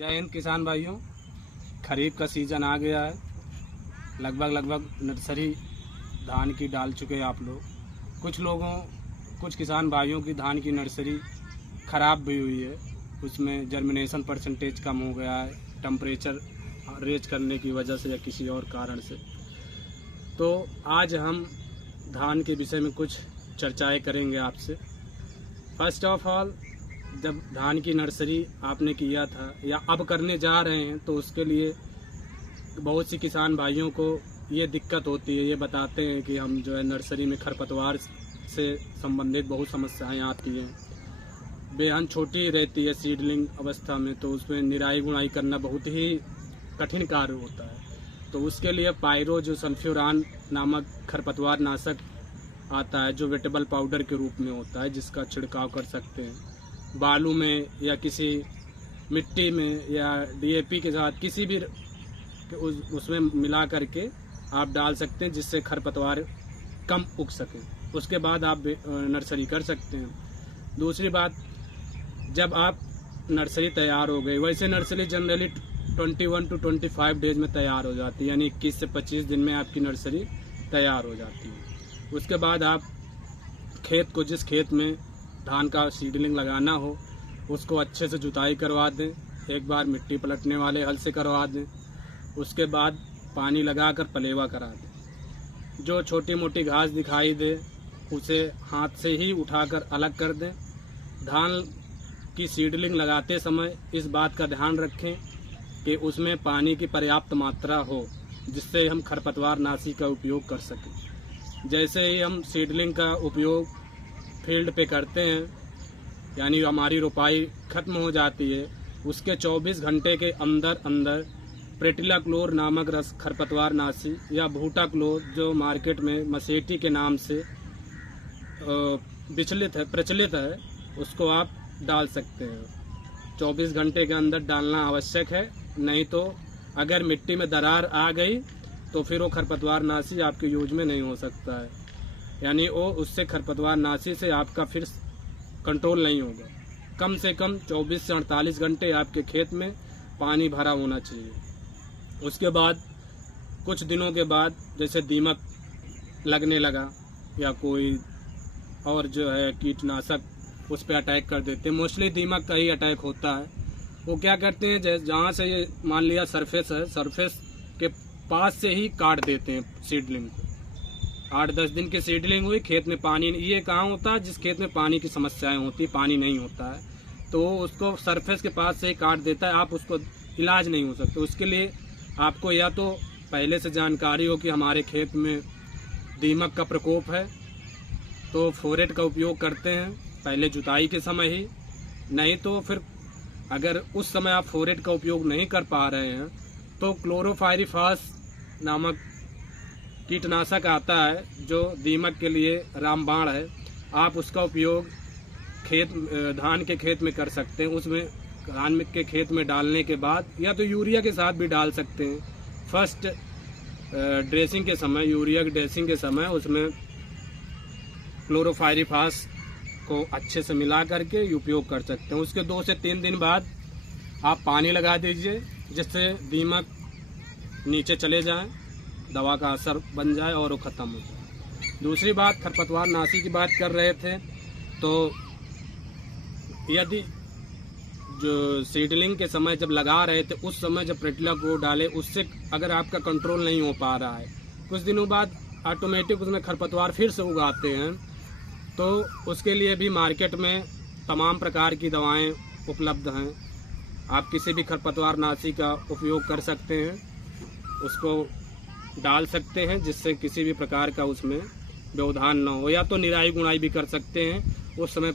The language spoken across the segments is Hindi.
जय हिंद किसान भाइयों। खरीफ का सीज़न आ गया है। लगभग नर्सरी धान की डाल चुके हैं आप लोग। कुछ किसान भाइयों की धान की नर्सरी ख़राब भी हुई है। उसमें जर्मिनेशन परसेंटेज कम हो गया है, टेम्परेचर रेज करने की वजह से या किसी और कारण से। तो आज हम धान के विषय में कुछ चर्चाएं करेंगे आपसे। फर्स्ट ऑफ ऑल, जब धान की नर्सरी आपने किया था या अब करने जा रहे हैं तो उसके लिए बहुत सी किसान भाइयों को ये दिक्कत होती है। ये बताते हैं कि हम जो है नर्सरी में खरपतवार से संबंधित बहुत समस्याएं आती हैं। बेहद छोटी रहती है सीडलिंग अवस्था में, तो उसमें निराई गुणाई करना बहुत ही कठिन कार्य होता है। तो उसके लिए पायरो जो सल्फ्यूरान नामक खरपतवार नाशक आता है, जो वेटेबल पाउडर के रूप में होता है, जिसका छिड़काव कर सकते हैं बालू में या किसी मिट्टी में या डीएपी के साथ किसी भी उसमें मिला करके आप डाल सकते हैं, जिससे खरपतवार कम उग सके। उसके बाद आप नर्सरी कर सकते हैं। दूसरी बात, जब आप नर्सरी तैयार हो गई, वैसे नर्सरी जनरली 21 to 25 डेज में तैयार हो जाती है, यानी 21 से 25 दिन में आपकी नर्सरी तैयार हो जाती है। उसके बाद आप खेत को, जिस खेत में धान का सीडलिंग लगाना हो, उसको अच्छे से जुताई करवा दें। एक बार मिट्टी पलटने वाले हल से करवा दें। उसके बाद पानी लगाकर पलेवा करा दें। जो छोटी मोटी घास दिखाई दे उसे हाथ से ही उठाकर अलग कर दें। धान की सीडलिंग लगाते समय इस बात का ध्यान रखें कि उसमें पानी की पर्याप्त मात्रा हो, जिससे हम खरपतवार नाशी का उपयोग कर सकें। जैसे ही हम सीडलिंग का उपयोग फील्ड पे करते हैं, यानी हमारी रोपाई खत्म हो जाती है, उसके 24 घंटे के अंदर प्रेटिलाक्लोर नामक रस खरपतवार नाशी या भूटाक्लोर, जो मार्केट में मसेटी के नाम से प्रचलित है, उसको आप डाल सकते हैं। 24 घंटे के अंदर डालना आवश्यक है, नहीं तो अगर मिट्टी में दरार आ गई तो फिर वो खरपतवार नाशी आपके यूज में नहीं हो सकता है, यानी वो उससे खरपतवार नाशी से आपका फिर कंट्रोल नहीं होगा। कम से कम 24 से 48 घंटे आपके खेत में पानी भरा होना चाहिए। उसके बाद कुछ दिनों के बाद, जैसे दीमक लगने लगा या कोई और जो है कीटनाशक उस पर अटैक कर देते हैं, मोस्टली दीमक का ही अटैक होता है। वो क्या करते हैं, जहाँ से ये मान लिया सरफेस है, सरफेस के पास से ही काट देते हैं सीडलिंग को। 8-10 दिन की सीडलिंग हुई, खेत में पानी, ये कहाँ होता है, जिस खेत में पानी की समस्याएं होती है, पानी नहीं होता है, तो उसको सरफेस के पास से ही काट देता है। आप उसको इलाज नहीं हो सकते। उसके लिए आपको या तो पहले से जानकारी हो कि हमारे खेत में दीमक का प्रकोप है, तो फोरेट का उपयोग करते हैं पहले जुताई के समय ही। नहीं तो फिर अगर उस समय आप फोरेट का उपयोग नहीं कर पा रहे हैं तो क्लोरोफायरिफास नामक कीटनाशक आता है, जो दीमक के लिए रामबाण है। आप उसका उपयोग धान के खेत में कर सकते हैं। उसमें धान के खेत में डालने के बाद या तो यूरिया के साथ भी डाल सकते हैं। फर्स्ट ड्रेसिंग के समय, यूरिया की ड्रेसिंग के समय उसमें क्लोरोफायरिफास को अच्छे से मिला करके उपयोग कर सकते हैं। उसके 2 से 3 दिन बाद आप पानी लगा दीजिए, जिससे दीमक नीचे चले जाएं, दवा का असर बन जाए और वो ख़त्म हो जाए। दूसरी बात, खरपतवार नाशी की बात कर रहे थे, तो यदि जो सीडलिंग के समय जब लगा रहे थे, उस समय जब प्रेटिलाक्लोर डाले, उससे अगर आपका कंट्रोल नहीं हो पा रहा है, कुछ दिनों बाद ऑटोमेटिक उसमें खरपतवार फिर से उगाते हैं, तो उसके लिए भी मार्केट में तमाम प्रकार की दवाएं उपलब्ध हैं। आप किसी भी खरपतवार नाशी का उपयोग कर सकते हैं, उसको डाल सकते हैं, जिससे किसी भी प्रकार का उसमें व्यवधान न हो। या तो निराई गुणाई भी कर सकते हैं। उस समय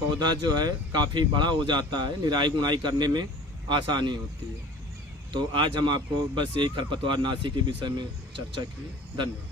पौधा जो है काफ़ी बड़ा हो जाता है, निराई गुणाई करने में आसानी होती है। तो आज हम आपको बस यही खरपतवार नाशी के विषय में चर्चा की। धन्यवाद।